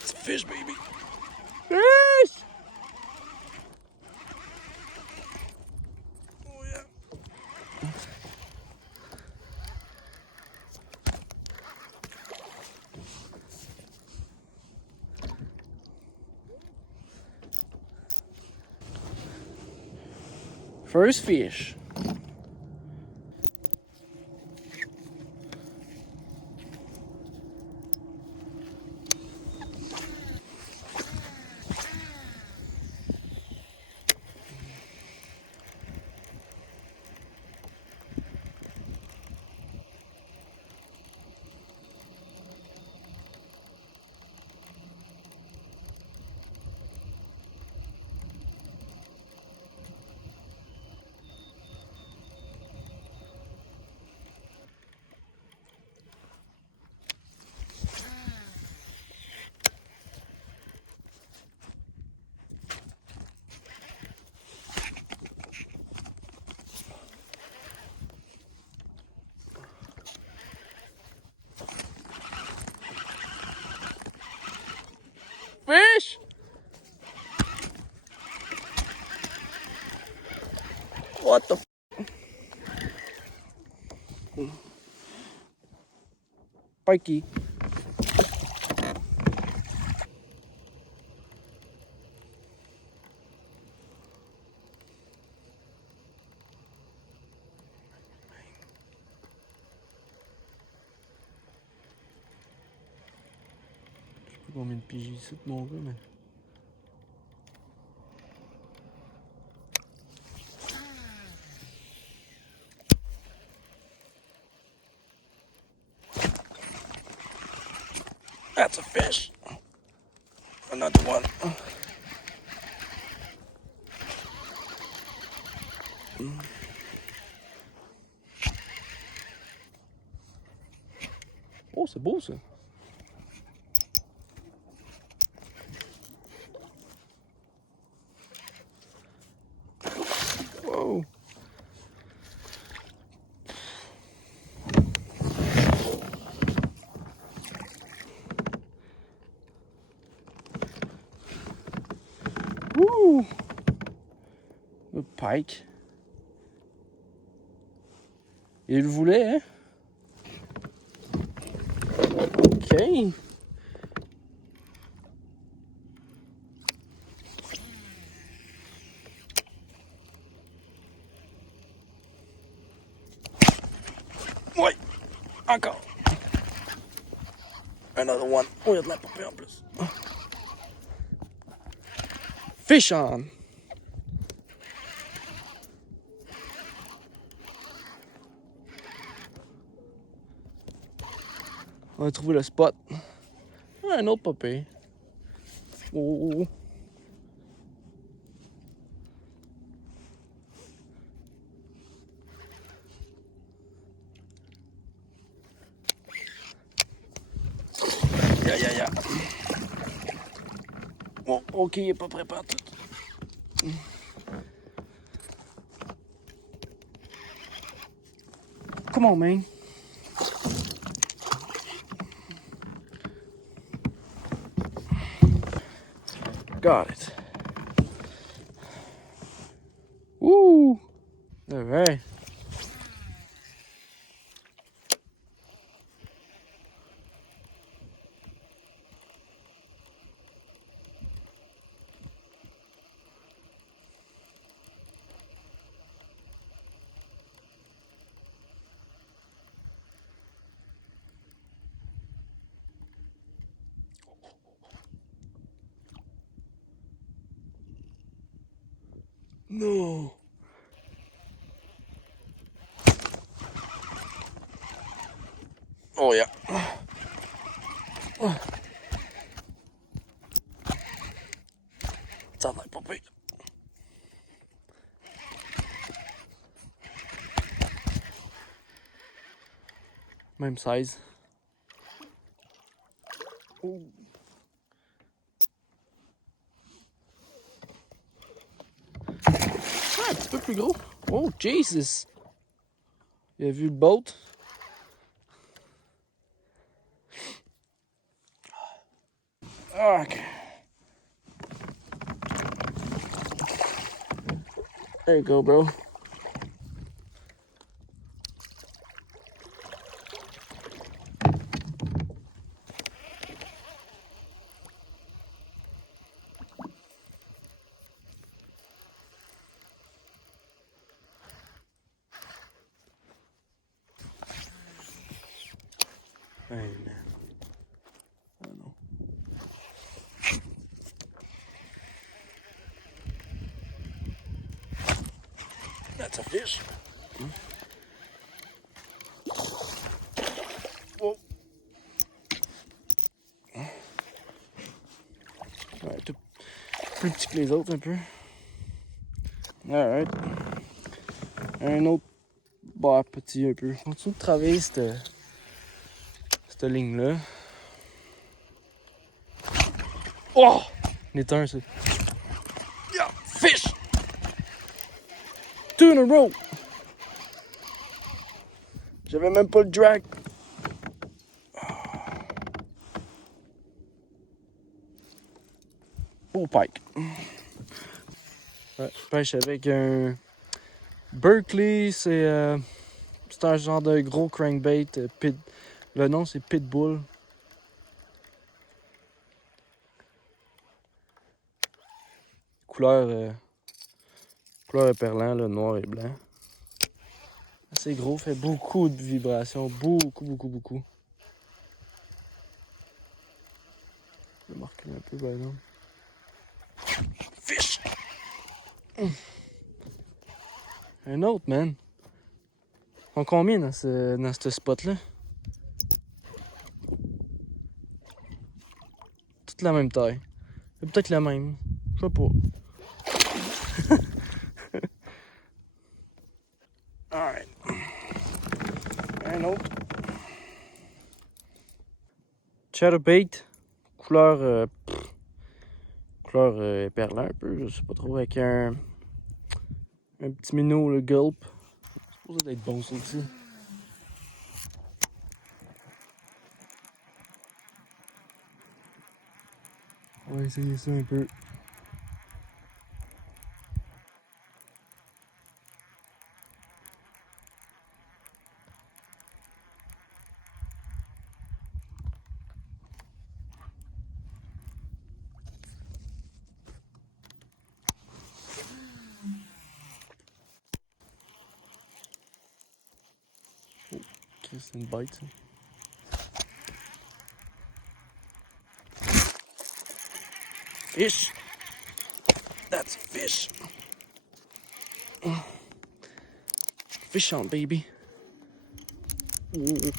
That's a fish, baby. Fish! Oh, yeah. First fish. Fish! What the f? Pikey. Je sais pas combien de piges ici, mon gars, mais. That's a fish. Another one. Oh, c'est beau ça. Wow. Woo. Le pike. Il le voulait, hein? Ok. Oui, encore. Another one. Oh, il y a de la popée en plus. Fish on. On a trouvé le spot. Ah, un autre popée. Oh. Ya. Bon, ok, il est pas prêt pour tout. Come on, man. Got it. Woo! All right. No. Oh, yeah. Sounds like puppy. Même size. Oh. Ah, un petit peu plus gros. Oh, Jesus. Il a vu le boat. Ok. There you go, bro. Hey, man. I don't know. That's a fish. Whoa. Ouais, tout plus petit que les autres un peu. Alright. Un autre bar petit un peu. Continue de travailler cette ligne-là. Oh! Il est un, ça. Yeah! Fish! 2 in a row! J'avais même pas le drag. Oh, pike. Ouais, je pêche avec un Berkeley, c'est un genre de gros crankbait. Le nom c'est Pitbull. Couleur éperlant, là, noir et blanc. Assez gros, fait beaucoup de vibrations, beaucoup. Je vais marquer un peu, par exemple. Fish! Un autre, man. Ils sont combien dans ce spot-là? Toutes la même taille. C'est peut-être la même. Je sais pas. Alright. Un autre. Chatterbait. Couleur éperlant un peu, je sais pas trop, avec un petit minot, le gulp. C'est supposé être bon ça aussi. On va essayer ça un peu. C'est une bite ça. Fish! That's a fish! Fish on, baby! Ooh.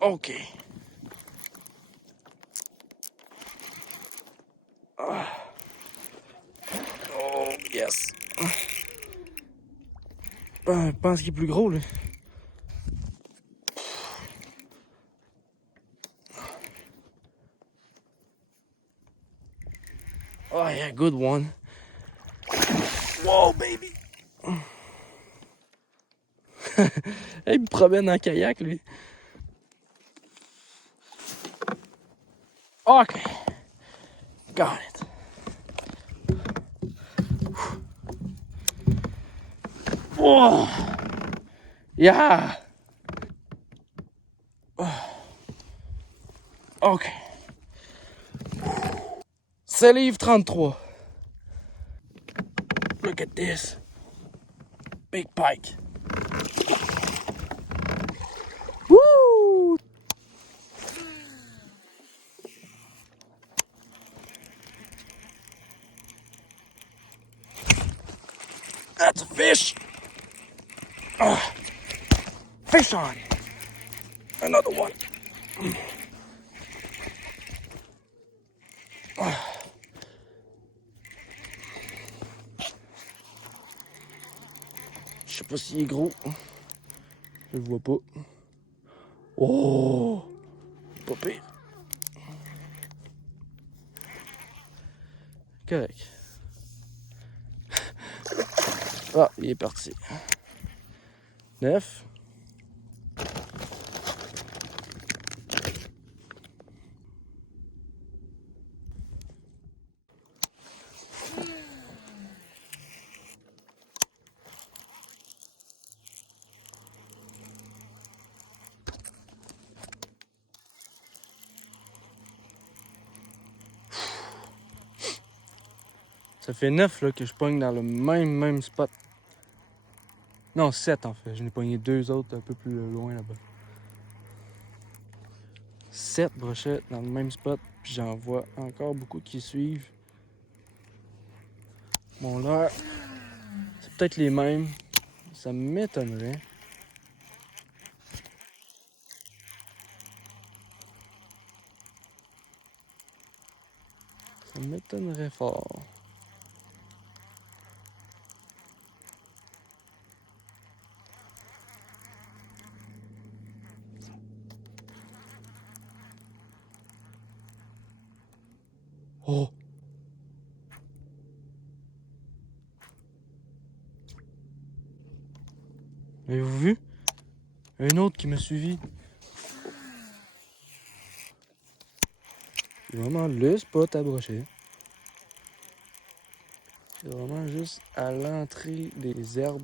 Okay. Oh, yes! Je pense qu'il est plus gros, là. Oh yeah, good one. Whoa, baby! Il me promène en kayak, lui. Ok. Got it. Oh! Yeah! Ok. C'est livre 33. Look at this. Big pike. Woo! That's a fish! Fish on! Another one. Je sais pas s'il est gros. Je le vois pas. Oh! Pas pire. Correct. Ah, il est parti. 9. Ça fait 9 là, que je pogne dans le même spot. Non, 7 en fait. Je n'ai pogné 2 autres un peu plus loin là-bas. 7 brochettes dans le même spot. Puis j'en vois encore beaucoup qui suivent. Bon là, c'est peut-être les mêmes. Ça m'étonnerait. Ça m'étonnerait fort. Oh! Avez-vous vu? Un autre qui m'a suivi. C'est vraiment le spot à brocher. C'est vraiment juste à l'entrée des herbes.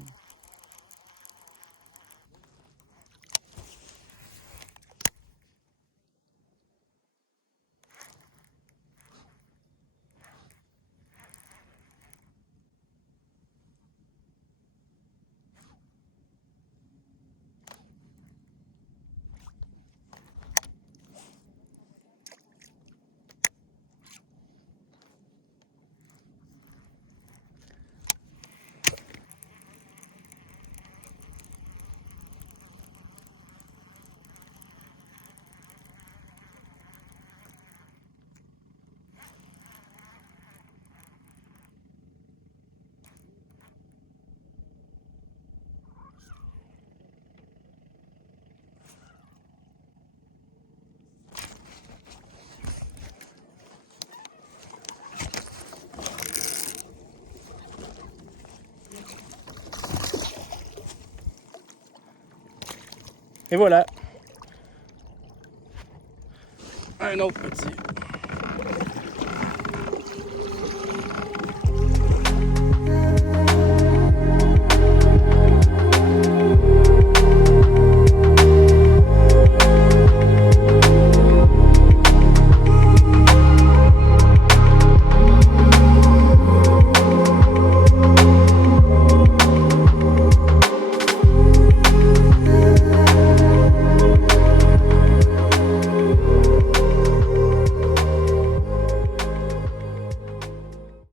Et voilà! Un autre petit.